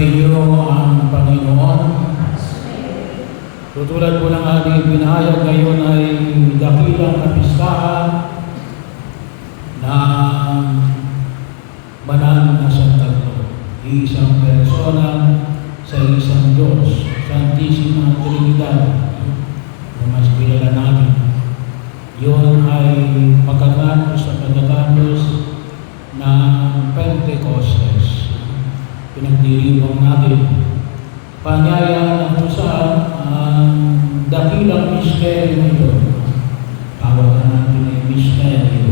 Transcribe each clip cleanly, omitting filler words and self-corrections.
Sumainyo ang Panginoon. Tutulad po ng ating binahayag ngayon ay dakilang kapistahan ng banal na Santo, isang persona sa isang Diyos, Santissima Trinidad, na mas kilala natin. Yun ay pagkatapos sa pagkatapos ng Pentecostes. Pinagdiriwang natin panyaya na kung saan ang dakilang misteryo nito, tawag na natin ay misteryo.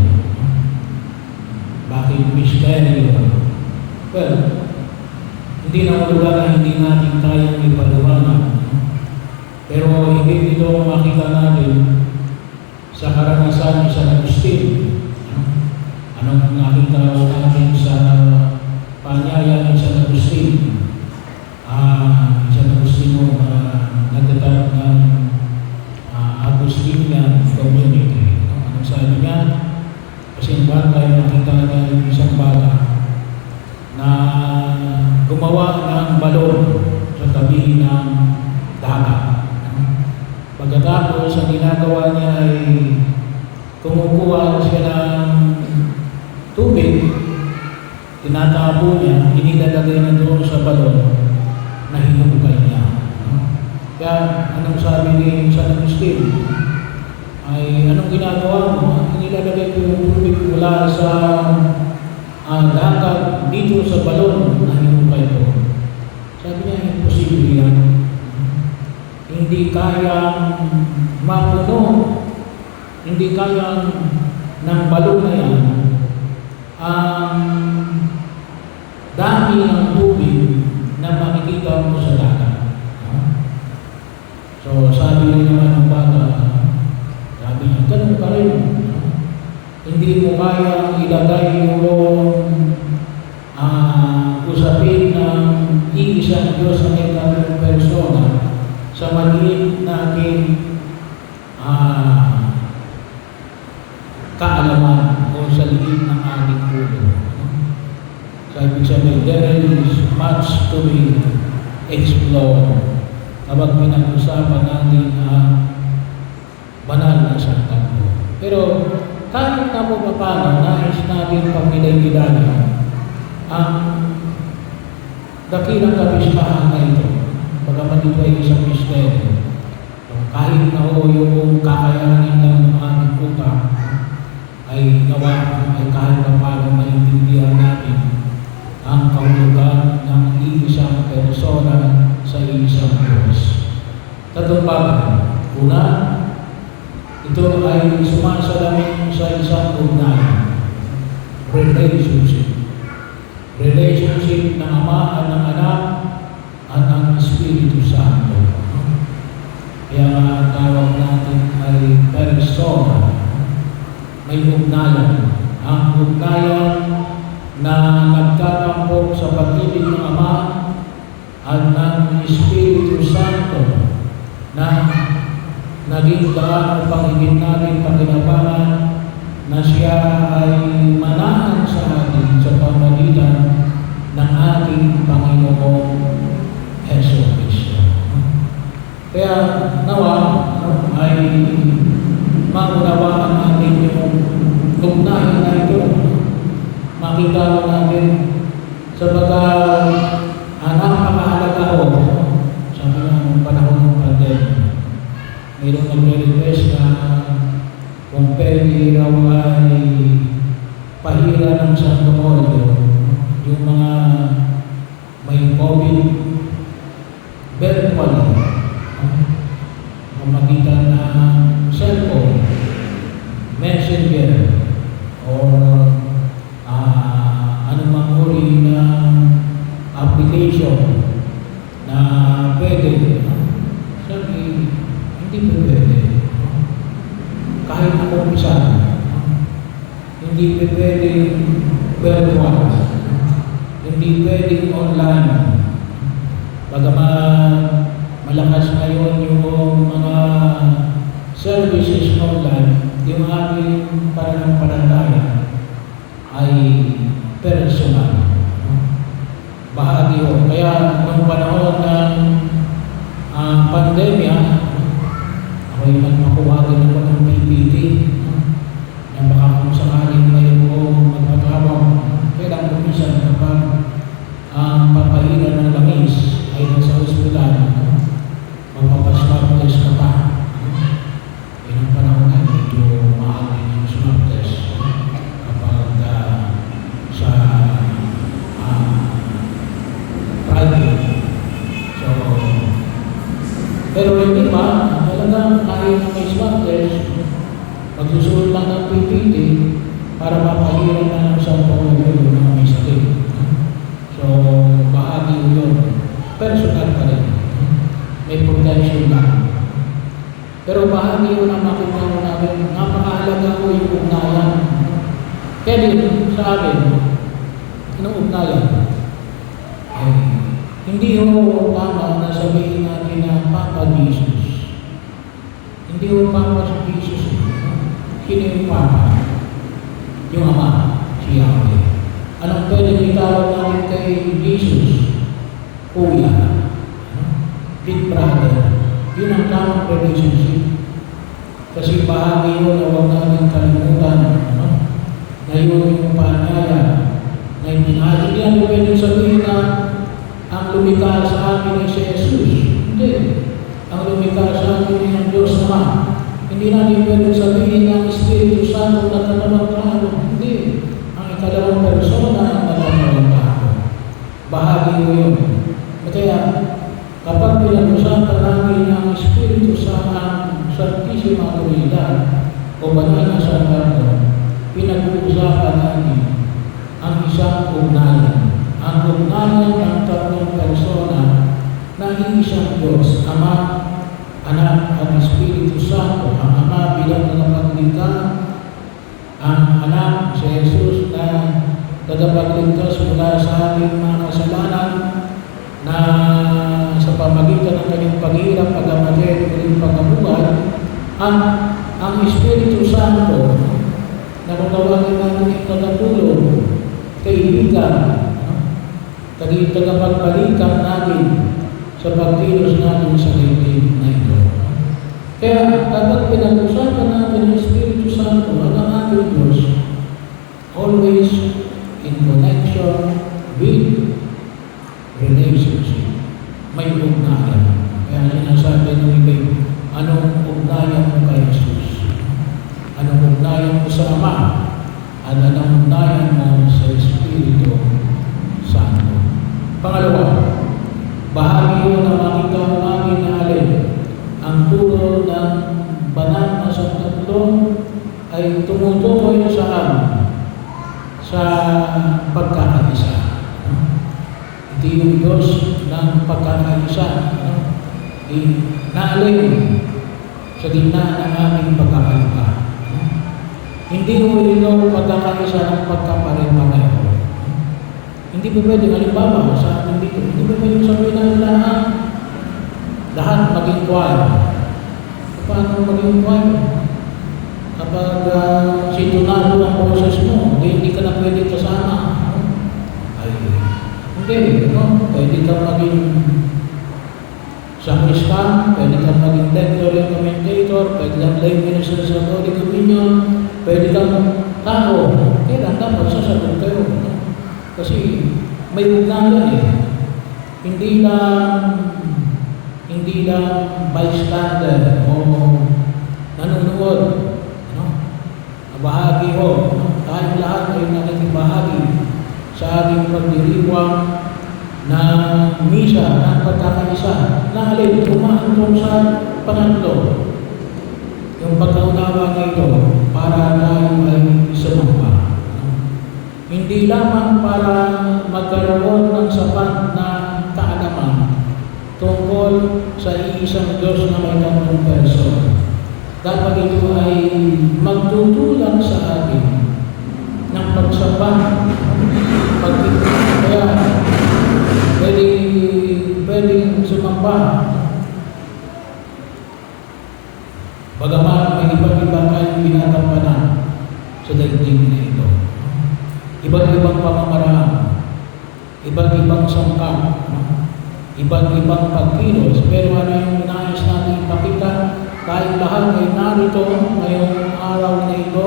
Bakit misteryo? Well, hindi na wala na hindi natin kayang ipaliwanag. Pero hindi ito makita natin sa karanasan ni San Agustin. Anong nakita natin sa panyaya ni San Agustin? San Agustino nagtatag ng Agustinian community. Anong sabi niya? Kasi ba tayo nakita niya yung isang bata na gumawa ng balon sa tabi ng dagat. Pagkatapos, ang ginagawa niya ay kumukuha siya ng tubig, tinatapo niya, inilalagay na doon sa balon na hinukay niya. Kaya, anong sabi ni San Agustin? Ay, anong ginagawa mo? Inilalagay ko yung tubig mula sa dagat dito sa balon na hinukay ko. Sabi niya, imposible yan. Hindi kayang mapuno, hindi kayang ng balon na yan ang dami ng tubig na makikita mo sa dagat. So, sabi rin naman ng bata, sabi niya, ganun ka rin. Hindi mo kaya ilagay yung usapin ng iisang Diyos sa ikatlong persona sa maliit nating kaalaman o sa liit ng ating ulo. So, ibig sabihin, there is much to be explored kapag pinag-usapan natin ang banal na Santo. Pero kahit na po paano, nais natin pagkilay-kilala ang dakilang kapistahan na ito. Pagkaman ito ay isang misteryo. Kahit na o yung kakayanin lang ng ating utak ay nawa ay kahit na paano maintindihan natin ang kahulugan ng iisang persona sa isang Diyos. Katumbang, una, ito ay sumasalamin sa isang ugnayan, relationship. Relationship ng Ama at ng Anak at ng Espiritu Santo. Kaya tawag natin ay persona. May ugnayan. Ang ugnayan na nagkakampok sa pag-ibig ng Ama at ng Espiritu Santo na naging daan upang higit natin pakinabangan na siya ay manahan sa atin sa pamamagitan ng ating Panginoong Jesucristo. Kaya nawa ay maunawaan natin yung ugnayan na ito. Makita natin sa napakahalaga ho. Sabi ng panahon ng pandemya, mayroong nag-request na kung pwede raw ay pahira ng Santo Molyo yung mga may COVID virtual pamagitan ng cellphone, messenger, or anumang uri ng application na pwede. Sabi, hindi pwede. Kahit na kumpisan, hindi pwede virtual, hindi pwede online. Bagaman malakas ngayon yung mga services online, yung ating pananampalataya ay personal. Bahagi ho. Kaya pagpapahina ng langis ay nasa ospital, magpapaswab test ka pa. Yan ang panahon ay medyo mahal din yung swab test kapag sa private. So, pero hindi pa, talagang kahit may swab test, magsusuot lang ng PPT para mapahiran na lang sa pamilya yung mga may sakit. So, bahagi yun. Personal pa rin. May protection lang. Pero bahagi yun ang makita mo namin, napakahalaga ko yung ugnayan. Kaya din sa akin, yung ugnayan, ay hindi ho tama na sabihin natin na Papa Jesus. Hindi ho Papa Jesus. Sino yung Papa? Yung Ama, si Yahweh. Anong pwede itawag namin kay Jesus? Kuya. Big brother. Yun ang tamang relationship. Kasi bahagi yun na huwag namin kalimutan. Na yun yung paanyaya. Na hindi natin pwede sabihin na ang lumikha sa amin ay si Jesus. Hindi. Ang lumikha sa amin ay ang Diyos Ama. Hindi natin pwede sabihin na ang Espiritu Santo na katamang tao. Hindi. Ang ikalawang persona ang katamang tao. Bahagi mo yun. Kaya, kapag pinag-usapan namin ang Espiritu sa Santisima Trinidad o Banal na Santo, pinag-uusapan natin ang isang ugnayan. Ang ugnayan ng tatlong persona na iisang Diyos, Ama, Anak at Espiritu Santo. Ang Ama bilang tagapagligtas, ang Anak si Jesus na tagapagligtas mula sa ating mga kasalanan na sa pamagitan ng kanyang paghirap, pagkamatay, at pagkabuhay, ang Espiritu Santo na kung tawagin natin yung tagapulong, kaibigan, tagapagbalikan natin sa pagkilos natin sa daigdig na ito. Kaya kapag pinag-usapan natin ang Espiritu Santo at ang ating Diyos, always in connection with relationship. May ugnayan. Kaya sinasabi ng ibig, anong ugnayan mo kay Jesus? Anong ugnayan mo sa Ama? At anong ugnayan mo sa Espiritu Santo? Pangalawa, bahagi yun na makita mo namin na alin, ang turo ng banal na sa tatlo ay tumutukoy saan? Sa pagkakaisa. Hindi yung Diyos ng pagkakaisa. Naalin sa gitna ng aming pagkakaisa. Hindi mo ito pagkakaisa ng pagkapareho. Hindi pa pwede, halimbawa sa atin dito, hindi pa pwede sabihin na lahat maging choir. Paano maging choir? Kapag sinunado ang boses mo, hindi ka na pwede kasama. Ay, hindi, pwede kang maging sakristan, pwede kang maging lector and commentator, pwede kang lay minister sa Holy Communion, pwede kang tao. Kailan dapat sasagot kayo? Kasi may ugnayan eh. Hindi lang bystander o nanonood. Bahagi ho. Tayo lahat ay nakikibahagi sa ating pagdiriwang na misa ng pagkakaisa na alin tumaantong sa pangatlo. Yung pagkaunawa nito para tayo ay sumamba. Hindi lamang para magkaroon ng sapat na kaalaman tungkol sa isang Diyos na may tatlong person. Dapat ito ay magtutulak sa atin ng pagsamba. Kaya pwedeng sumamba. Bagaman may iba't ibang kayong binatampanan sa daigdig na ito. Iba't ibang pamamaraan, iba't ibang sangkap, iba't ibang pagkilos. Pero ano yung nais natin ipakita? Kahit lahat ay narito ngayong araw na ito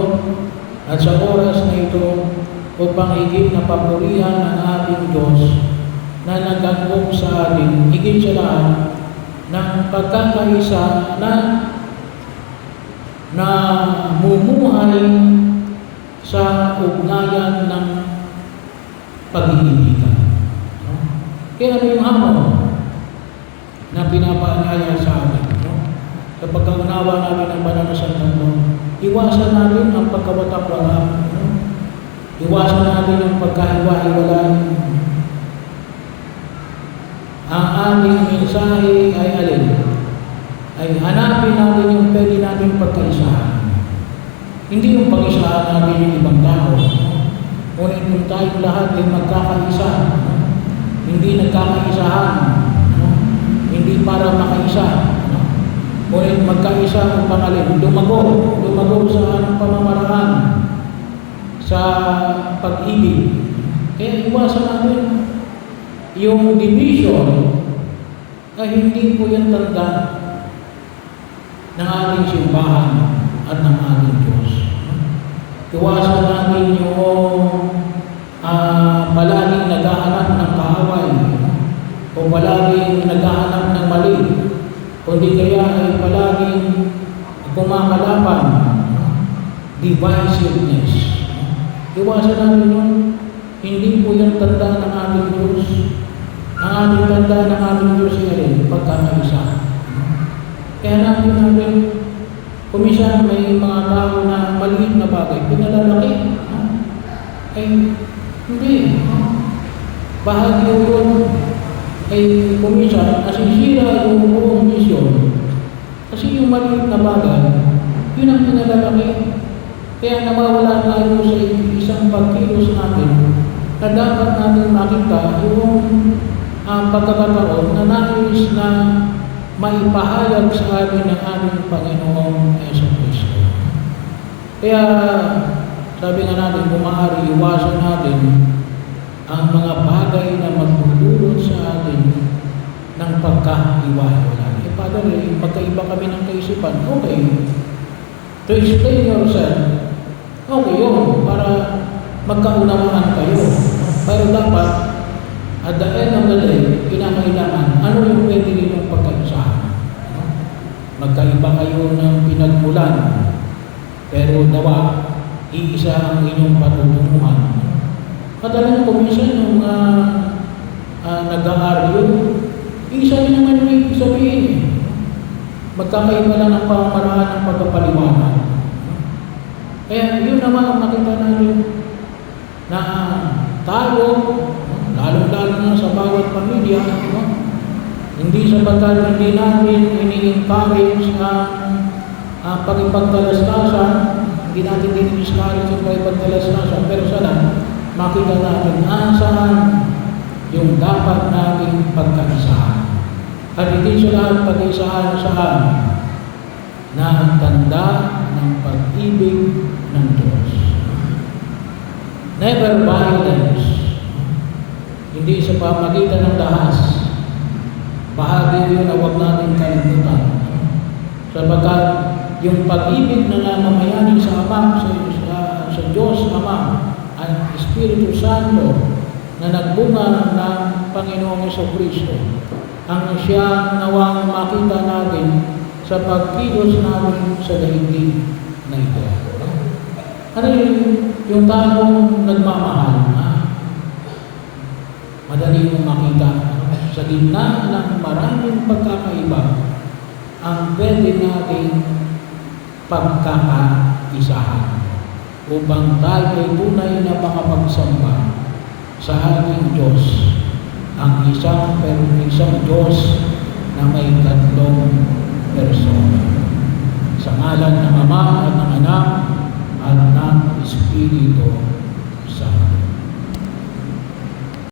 at sa oras na ito upang higit na papurihan ang ating Diyos na nag-angkop sa atin, higit sa lahat, ng pagkakaisa na mumuhay sa ugnayan ng pag-iibigan. No? Kaya ano yung hamon na pinapaanyaya sa atin? No? Sa pagkaunawa namin ng banal na santo, iwasan natin ang pagkawatak-watak. No? Iwasan natin ang pagkahiwa-hiwalay. Ang ating mensahe ay alin? Ay hanapin natin yung pwede natin pagkaisahan. Hindi yung pag-isahan natin yung ibang tao. Ngunit kung tayong lahat ay magkakaisa, hindi nagkakaisahan, hindi para makaisa, ngunit magkaisa ang pangalan, lumago sa anong pamamaraan, sa pag-ibig. Kaya iwasan natin yung division ay hindi po yan tanda ng ating simbahan at ng ating Diyos. Iwasan natin yung palaging naghahanap ng kaaway o palaging naghahanap ng mali, kundi kaya ay palaging kumakalaban, divisiveness. Iwasan natin yung hindi po yung tanda ng ating Diyos. Ang ating tanda ng ating Diyos ay pagkakaisa. Kaya natin kumisan may mga tao na maliit na bagay, pinalalaki. Ay, hindi. Bahagi yun ay kumisan, nasisira yung buong misyon. Kasi yung maliit na bagay, yun ang pinalalaki. Kaya nawawala tayo sa isang pagkilos natin na dapat natin makita yung pagkakataon na nais na maipahayag sa atin ng ating Panginoong Jesucristo. Kaya sabi nga natin, kung maaari, iwasan natin ang mga bagay na magdudulot sa atin ng pagkahiwa-hiwalay. Father, magkaiba kami ng kaisipan. Okay. To explain yourself, okay yun, para magkaunawaan kayo. Pero dapat, at the end of the day, kinakailangan, ano yung pwede ninyong pagkaisahan? Magkaiba kayo ng pinagmulan, pero nawa, iisa ang inyong patutunguhan. At alam niyo, kung minsan yung nag-a-argue, isa rin naman yung ibig sabihin. Magkakaiba lang ang pamamaraan ng pagkapaliwanag. Kaya yun naman ang makita natin na tayo, lalo-lalo na sa bawat pamilya, hindi sapagkat hindi natin ini-encourage ang pagipagtalastasan, hindi natin din-discourage ang pagipagtalastasan, pero sana makita natin saan yung dapat nating pagkaisahan. At hindi sa lahat pag-isahan saan na ang tanda ng pag-ibig ng Diyos. Never violence. Hindi sa pamagitan ng dahas. Bahagi yun na huwag natin kalimutan. Sapagkat yung pag-ibig na namamayani sa Ama, sa Diyos Ama, ang Espiritu Santo na nagbunga ng Panginoong Jesucristo, ang siya nawang makita natin sa pagkilos natin sa daigdig na ito. Ano yung taong nagmamahal? Madali mong makita sa gitna ng maraming pagkakaiba ang pwede nating pagkakaisahan upang tayo ay tunay na makapagsamba sa ating Diyos, ang isang Diyos na may tatlong persona. Sa ngalan ng Ama at ng Anak at ng Espiritu